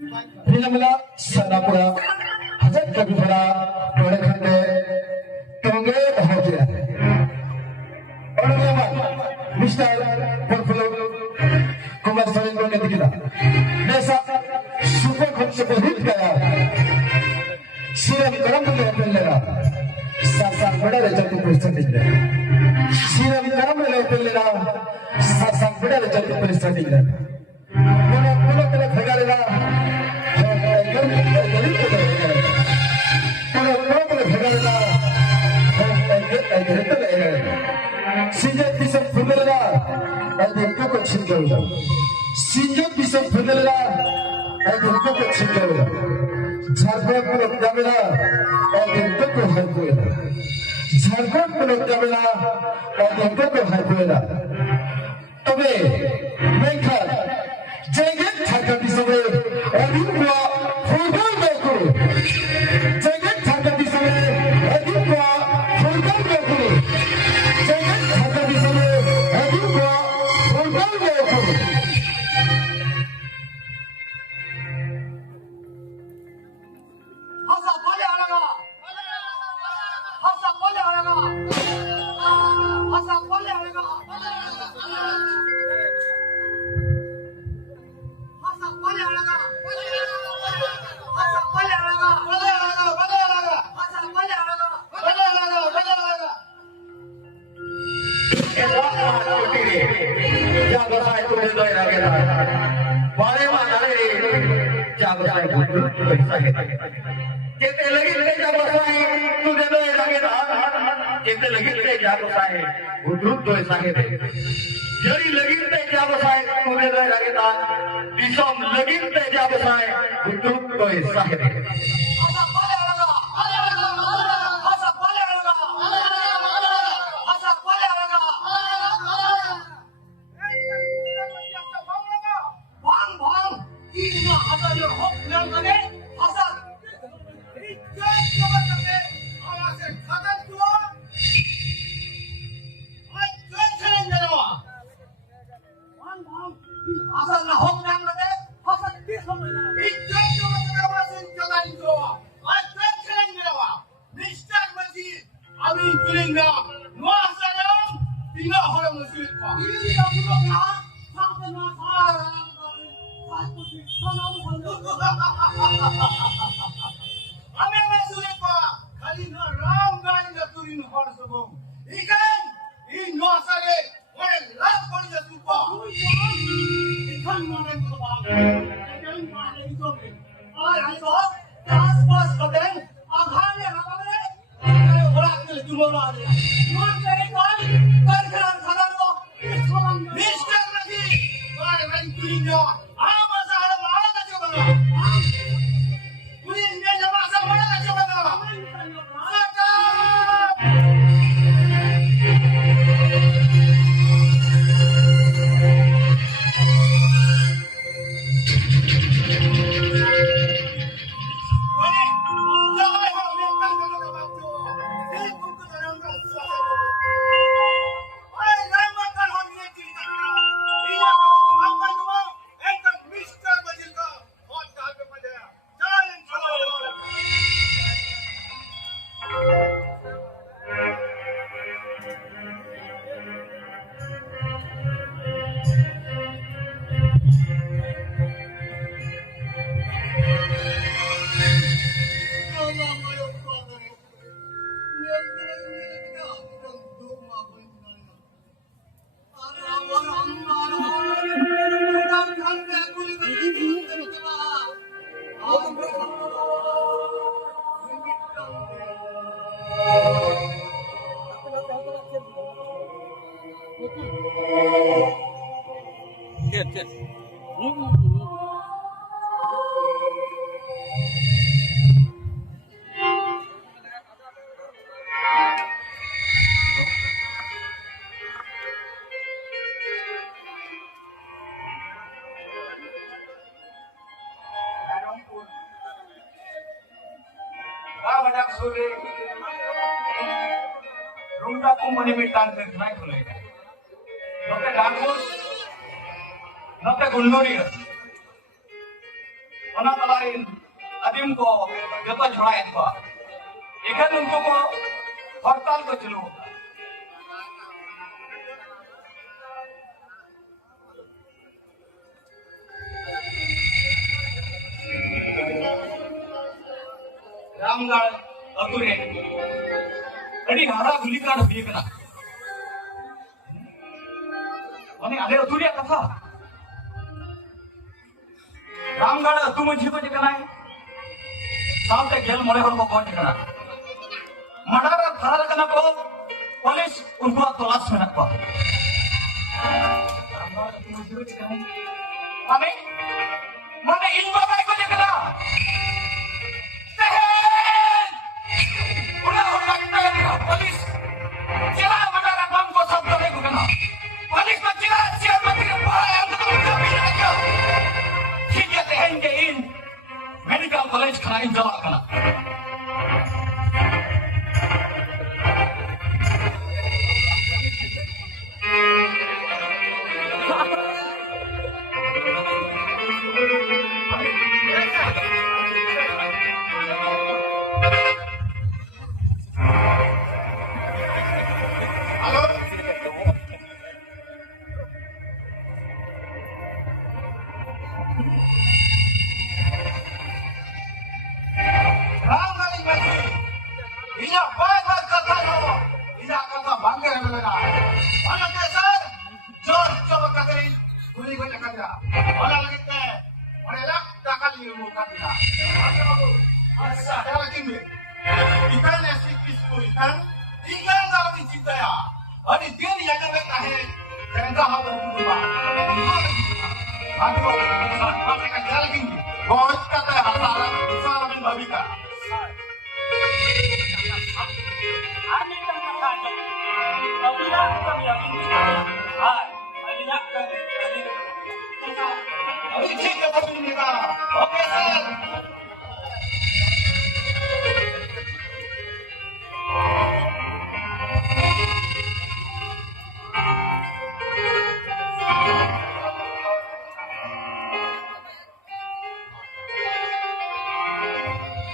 फिल्मला सनापुरा हजरत कभी भरा बड़े खंडे तोंगे भाग्य और मिस्टर परफुलो कुमार सरेंद्र ने दिखला ऐसा सुपर खुद से बहुत गया सीरम गरम में ओपन लेगा सासा बड़ा रिजल्ट परीक्षा दिखला सीरम गरम में ओपन लेगा सासा बड़ा रिजल्ट परीक्षा दिखला बोलो बोलो बोलो भगा लेगा Sinjat bisa benerla, ada kok cinta. Sinjat bisa benerla, ada kok cinta. Jharkhand pulau Jamila, ada kok harpuela. Jharkhand pulau Jamila, ada kok harpuela. Tapi mereka jangan Jharkhand bisa ber, ada kok football mereka. Jangan Jharkhand bisa ber, ada kok football mereka. Rumah kumpulan militan terkenal mulai. Note Rangkus, note Gulnuri. Orang Rain, Adim ko, Jota Churayan ko. Ikan untuk ko, Hortal ko chulu. Ramgarh Ature, Adi Hara Gulika Bikana. Mane ale Ature katha. Ramgarh Atu Manchi ko chikana hai. साथ jail मोड़े को कौन ठिकाना murder धरा करना को police उनको तलाश में रखा माने माने इन बाबा को देखना उन्हें हो लगता है पुलिस जिला मर्डर नाम को सब तो नहीं गुना पुलिस को जिला जेल मंत्री को बोला तो कभी नहीं किया ठीक है कहेंगे इन मेडिकल कॉलेज खाइन जला करना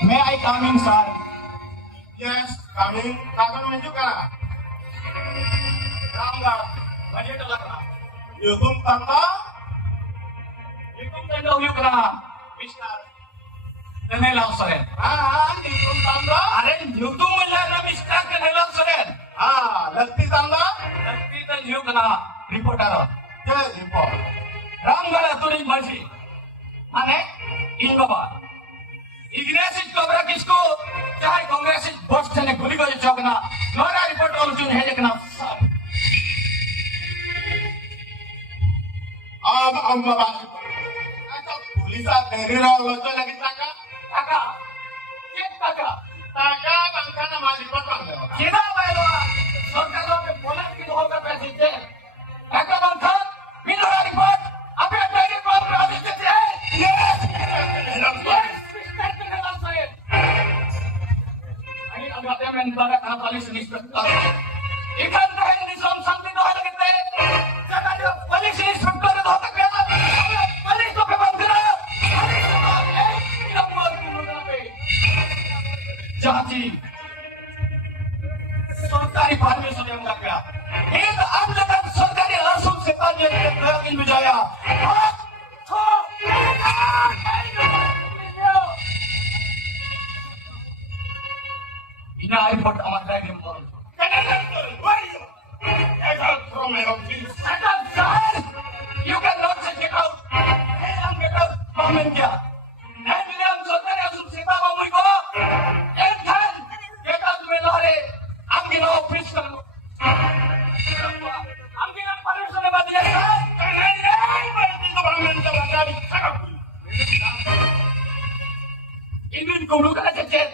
May I come in, sir? Yes, kami akan menunjukkan Ramgarh, budget लगना. YouTube tangga YouTube tanda uyuk na, Mister. Kenelang soren. YouTube tangga Are YouTube mula na Mister kenelang soren. lati tangga Nanti tan uyuk na reporter. ke report Ramgarh Aturi Manchi. माने इन बाबा इग्रेसिव कबरा किसको चाहे कांग्रेस बस ने गोली गोली चौकना Nora report और जो है लेकिन सब am bapak polisi dari lojo lagi tangga taka cek taka tangga bangka nama report bang kita bawa सरकार लोग के बोला कि दो का पैसे दे taka bangka minora report apa yang dari report habis deh yes Mister kenelang saya ini agak yang barat kali inspektor ikan terakhir di sampai doa kita jangan dia polisi inspektor itu tak kena polisi itu pembantu tidak mau tapi jadi सरकारी permission yang enggak ya ini ambilkan सरकारी langsung setan yang terakhir berjaya ini report amat lagi mau Second, sir, you cannot check out. Hey, I'm get out. Moment क्या? Hey, मेरे हम सोचते हैं सुन सीता बाबू को. एक धन, एक आदमी लारे, हम गिनो ऑफिस कर लो. हम गिनो परमिशन ले बात ये सर. नहीं, बड़ी तो बड़ा मैंने तो बता दी. इंडियन को लोग कैसे चेक?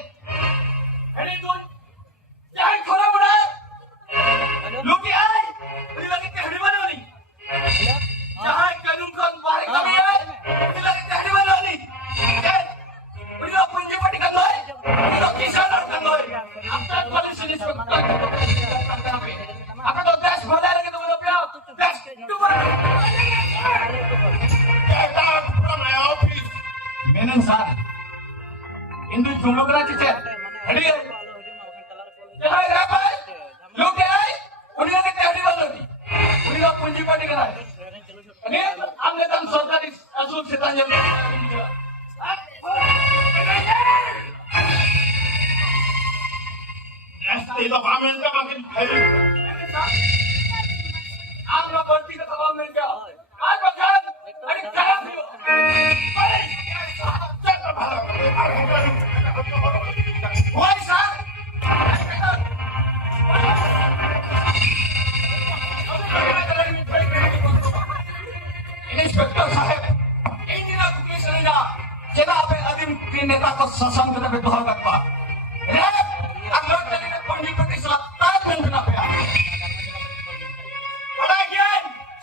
अरे तो क्या खोला बड़ा? लोग क्या है? ini lagi teh di mana nih? Jangan kanunkan balik kami ya. Ini lagi teh di mana nih? Ini lo punji pati kan loy? Ini lo kisah kan loy? Apa polisi ini sebentar? Apa tuh gas boleh lagi tuh belum? Gas itu mana? kita from my office Menon sir. Hindu jumlah kena cicet. Jadi, jangan apa? Lu kaya, udah kita hari mana ni? Udah punji pada kena. Ini, angkatan sorkari asal setanya. Itu pamen ka makin hari. आप लोग बढ़ती का दबाव मिल गया आज बचान अरे क्या हो भाई साहब इंस्पेक्टर साहब इंदिरा कुकेशनला जेला पे अधीन तीन नेता को शासन करने पे दोहरा रखा रे अगले दिन पंडित के साथ ताज बंधना पे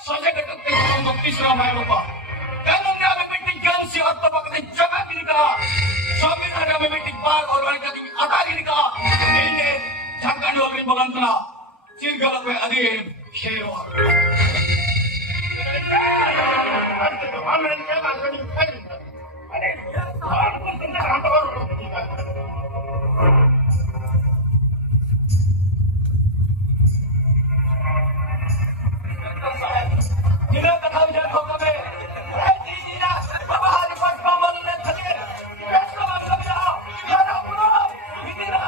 सोचे के तुम को तीसरा माय बाबा कानून में हमें मीटिंग ज्ञान से और तो पकड़े जगह गिरी का संविधान में मीटिंग बार और वाई का अता गिरी का ये झारखंड होगी बगंतरा चिरगल पे अधीन शेरो pamen ka makin hari. जिला कथा विचार होगा में जी जी ना बाबा हरि पट पावन ने थले बेस्ट का मतलब जाओ यार अपना इतना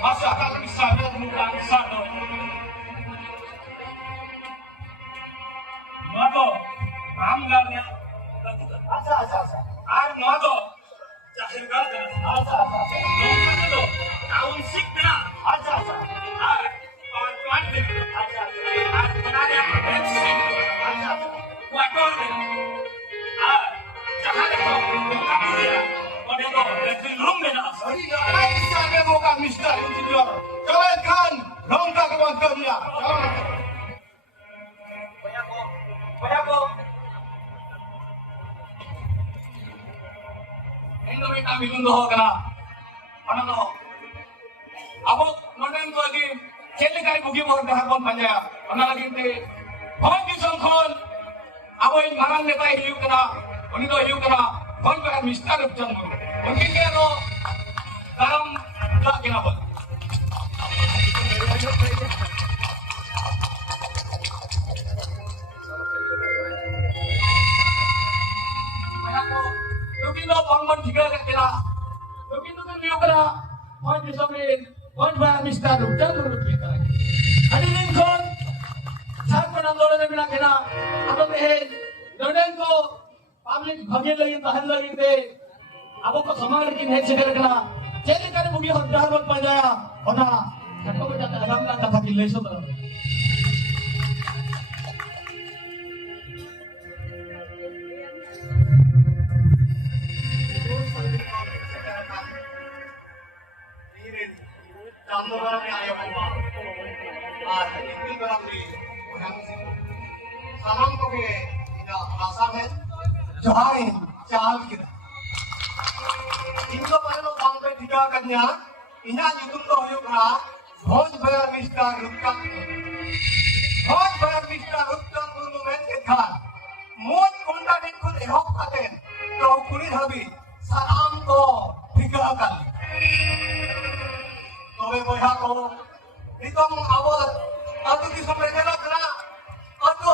masa kalau bisa muka bisa dong. Mato, ramgarnya. Asa. Ar mato, jahil garda. Asa. Lokat itu, tahun sikna. Asa. Ar, kawan deh. Asa. Ar benarnya bensin. Asa. Wator deh. Ar, jahil itu, lokat dia. Pada itu, dari room deh nak. Muka Mister Engineer, kalian longkak ke bangka dia. Banyak ko. Indo kita minum doh kena. Mana doh? Abo noden ko lagi celi kai bugi boh dah kon panja. Mana lagi te? Bhon ki songkhon. Abo in marang neta hiu kena. Oni do hiu kena. Bhon ka Mister Upchandu. Oni ke do karam tak kena apa? Mungkin lo bangun tiga kena, mungkin tu kan dia kena, orang di sana, orang bayar Mister Upchan tu kita. Hari ini kon, saat mana orang yang kena, apa deh, orang ko public bagian lagi, tahan lagi deh, apa ko sama lagi nih sekarang kena. Jadi kan mungkin dah buat panja, ona, kalau kita dalam kan tak pilih semua. Salam ko ke ina asal hai jahai chal kita. Indo parano bangkai tiga kanya ina nyutum to hoyo kara Bhoj bayar Mister Upchan. Bhoj bayar Mister Upchan movement ke khan mon konta dit kun ehok katen to kuri habi salam ko tiga kan. Tobe boya ko nitong awat atu di samrejana kara atu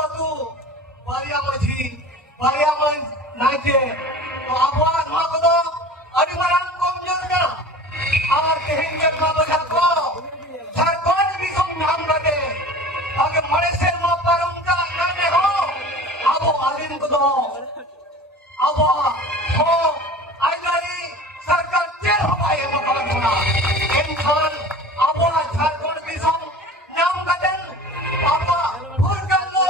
Maria man naje to abuan ma ko do adi marang komjor ka ar tehin ke ma boya ko Jharkhand disam naam lage age mare ser ma parumka nane ho abo alin ko do abo ho agari sarkar cher ho paye ma kalana enkhan abo Jharkhand disam naam katen abo phurkan lo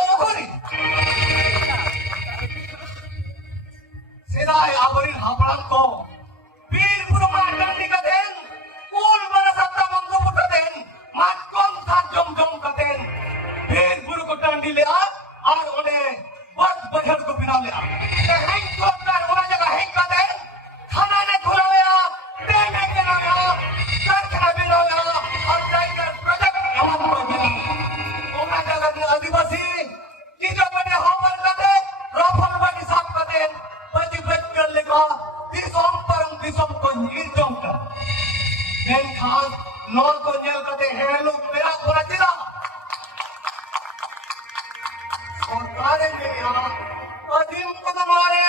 jongka men khan nor ko jel kate helu mera pura jila सरकारें में यहाँ अधीन को तुम्हारे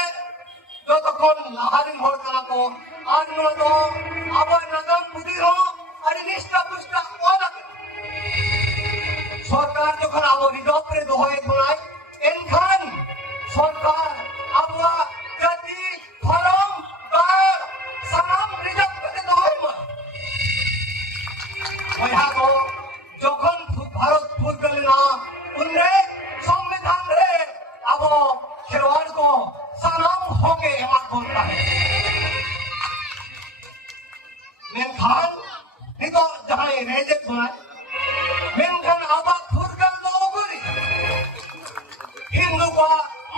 जो तो कौन लाहरिन हो करा को आज नो तो अब नगम बुद्धि हो अरिनिष्ठा पुष्टा ओलक सरकार जो करा वो रिजॉर्व पे दो है बनाए इनखान सरकार अब वो जल्दी फरम कार सलाम रिजॉर्व पे दो है मत वहाँ को जो कौन भारत फूट गले ना उन्हें संविधान रे अब खिलवाड़ को सलाम होके हमार बोलता है मेनखान नहीं तो जहाँ ये रेजेक्ट हुआ है मेनखान अब फुरगल लोगों हिंदू का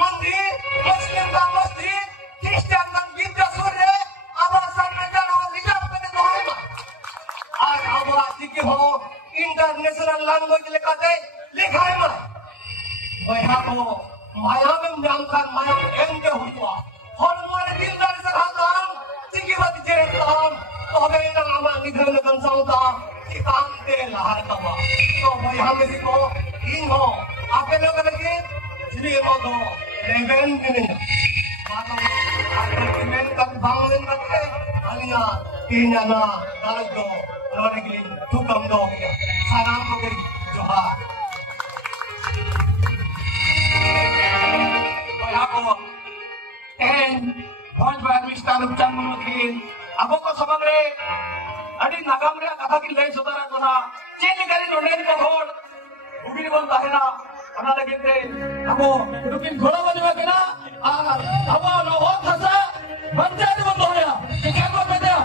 मंदिर मुस्लिम का मस्जिद क्रिश्चियन का गिरजा सूर्य अब संविधान और रिजर्व करने दो है आज अब आज की हो इंटरनेशनल लैंग्वेज लिखा है वहाँ को माया में जानकार माया एंड हुआ और हमारे दिलदार से खाताम चिकी बात जेरे काम तो हमें ना नामा निधन में कंसाउता कि काम दे लहर कबा तो वहाँ में को इन हो आपके लोग लगे जिन्हें वो दो लेवेन नहीं बातों आजकल की मेन कब बांगलेन करते अलिया तीन जना दाल दो रोने के लिए तू कम दो सलाम को गई जोहार ako and Bhoj bar mister उपचार मुनुखिन अब को समग्रे अड़ी नागाम रे कथा की लय सुधारा कोना चेली करी नोनेन को घोड़ उगिर बन दाहेना अना लगे अब रुकिन घोड़ा बनवा के ना अब नो हो थसा पंचायत बंद हो गया कि क्या को बेटा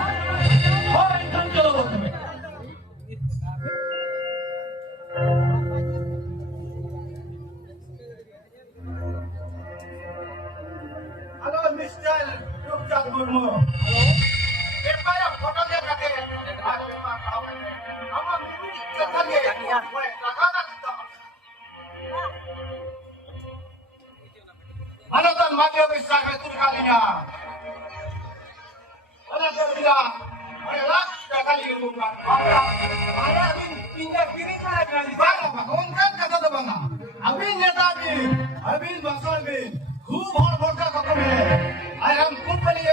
और इंसान चलो तुम्हें mister Roopchand Murmu hello paper photo दे रखे आज पेपर हम मिनी चले ओए लगा ना हेलो तो मागे विश्वास में तुर खा लिया अरे तो बिना अरे लाख टका लिए दूंगा अरे अभी पिंजरा गिरी का है बाबा कौन का कथा तो बना अभी नेताजी अभी बसर में खूब और बोलता कौन है I am company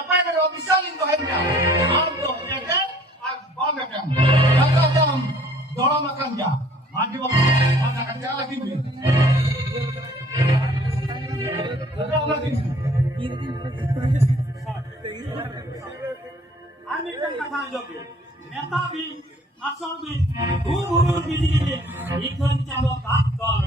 appointed officer in तो है क्या हम तो एजेंट और बॉम्ब एटम कलकत्ता हम दोनों मकान जा माटी वो माता का क्या लगी भी आमिर का कथा जो नेता भी असर भी घूर भी इखन चालो काट कॉल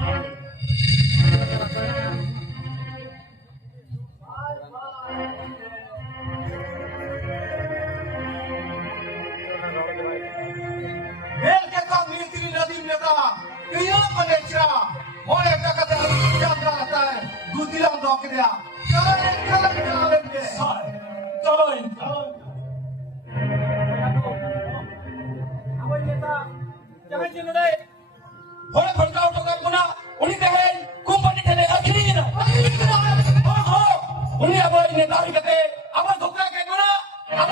रेल के का मिलिट्री नदी में का क्यों कनेक्शन और एक का जब रहता है गुदिला रोक दिया चलो लेंगे चलो अब नेता जगह चले होय भड़का उठो का पुना उन्हीं ते है कंपनी थे अखिली ना हो उन्हीं अब नेता ही कहते अब धोखा के गुना अब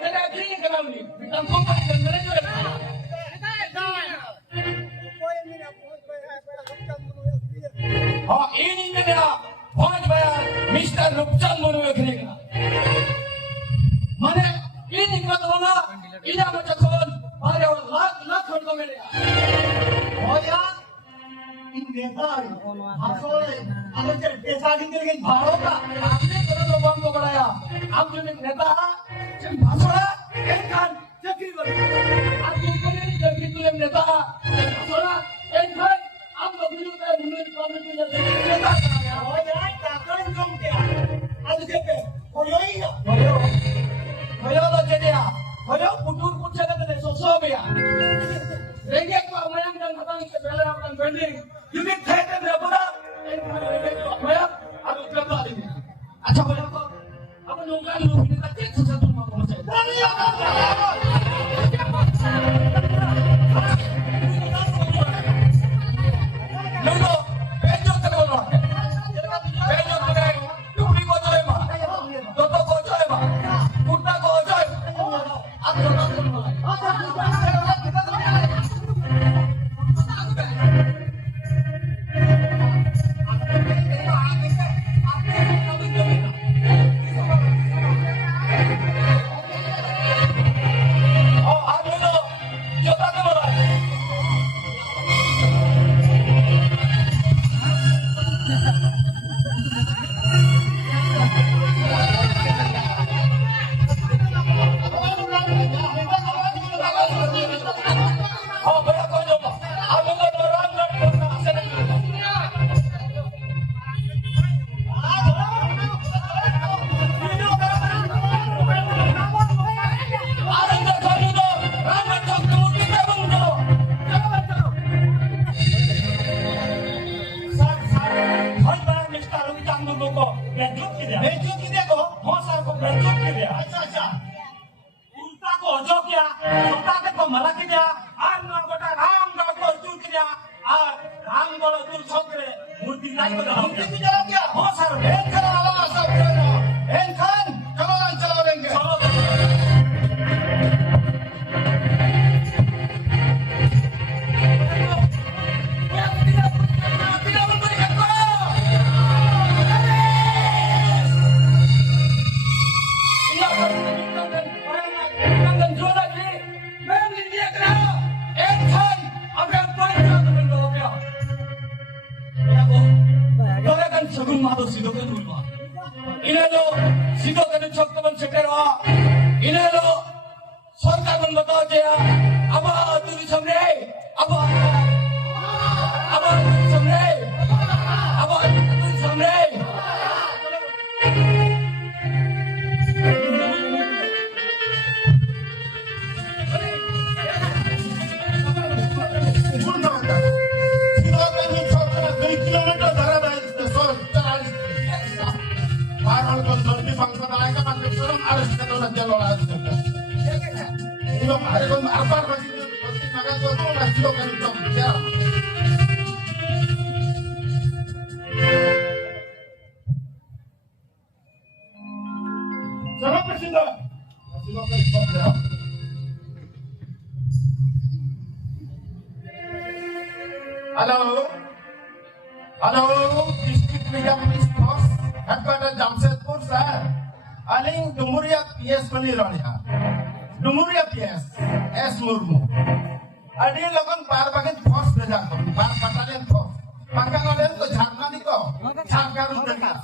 तेरे अखिली के नाम नहीं हम कंपनी के अंदर जो हाँ इन इंजीनियर भोज भाई मिस्टर रूपचंद मुर्मू अखिली का माने इन निकलत होना इना में चखोन अरे और लाख खर्च को मिलेगा होया इन नेता हसोले अगर चल पैसा दिन के भाड़ों का आपने करो लोगों को बढ़ाया आप जो नेता जब भाषणा एक खान चक्री बने आप कंपनी चक्री तुले नेता भाषणा एक खान आप लोग जो है मुन्ने काम में जैसे नेता हो जाए ताकन कम क्या आज के पे होयोई ना भयो तो चलिया भयो पुटूर पूछे कहते सोसो गया रेंगे को मयंग जन बताने के पहले अपन बिल्डिंग यूनिट थे में पूरा एक रेंगे को मयंग अब करता दी अच्छा भयो तो अपन लोग का लोग ने तक एक से तुम को पहुंचे नहीं तो पेजो तक बोलो पेजो तक टुकड़ी को जोए मा तो को जोए मा कुर्ता को जोए Halo, halo, district media police force, headquarters Jamshedpur sir. Aling Dumuria PS Manirania, Dumuria PS, S Murmu. Adi logon par bagian force beja ko, par battalion force. Pangkal olen ko Jharkhand ko, Jharkhand udah.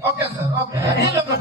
Oke sir, oke. Adi logon.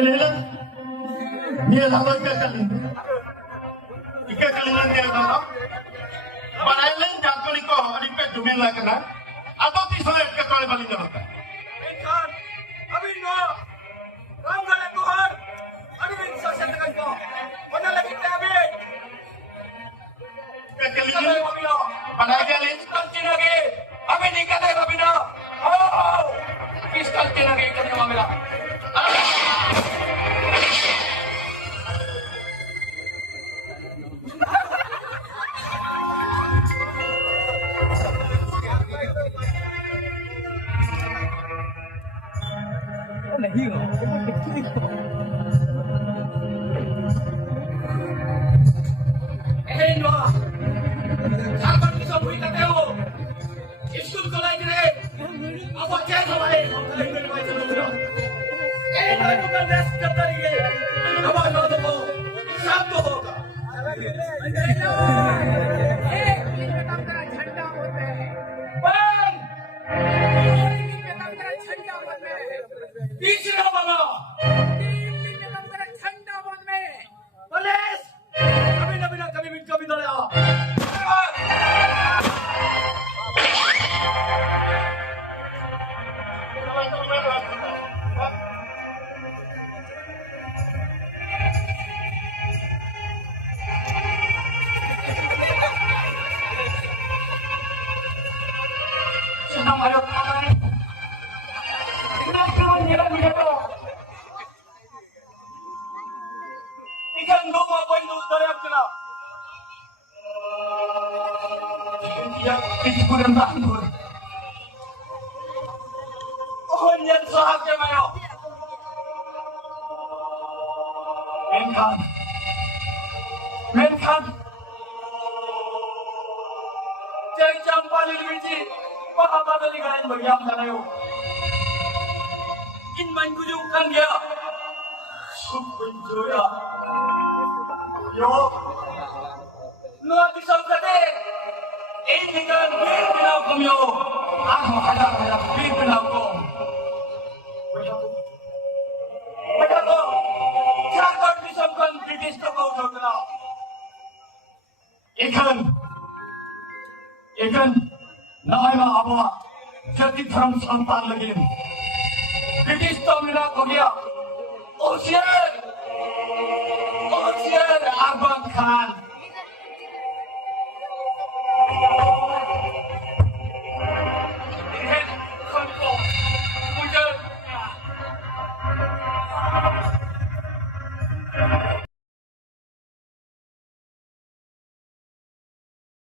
Pilihan. Niya lawan ka kali. Ika kalingan niya dalam. Banailan jangkuli ko alipet dumen lah kena. Atau tisolet ke kali balik jalan. Menkan, abin mo. Ram ka na Tuhan. Ano yung sasayagan ko? Wala lagi tayo abin. Ika Sabay kalingan. mo biyo. Banailan. Pistol tinagi. Abin di ka tayo abin na. Oh! Pistol tinagi ka niyo mamila. Eh, no. Sabar bisa bui kateo. Iskul kolai dire. Apa kaya hamaरे kolai में भाई चलो ना. Eh, no तो rest करता रहिए. हवा ना तो हो. शाम तो होगा. बंद. तीसरा वाला. पुलिस. कभी ना बिना कभी भी कभी दौड़े आओ. Senang banget ini. Kenapa menyerang begitu? Ikan dua poin dulu dari aku kena. Tidak kurang tangguh. Oh, yang sahaja mayo. Menkan. Jam paling benci. Apa kali kalian berdiam sana yuk? In main kujungkan dia. Supun joya. Yo. Nuat disam kate. Ini kan bir pinau kom yo. Aku ada bir pinau kom. Betul. Jangan disamkan British to kau jodna. Ikan. Naima abwa. Jadi terang santan lagi. British to mina ko gaya. Ocean Arbang Khan.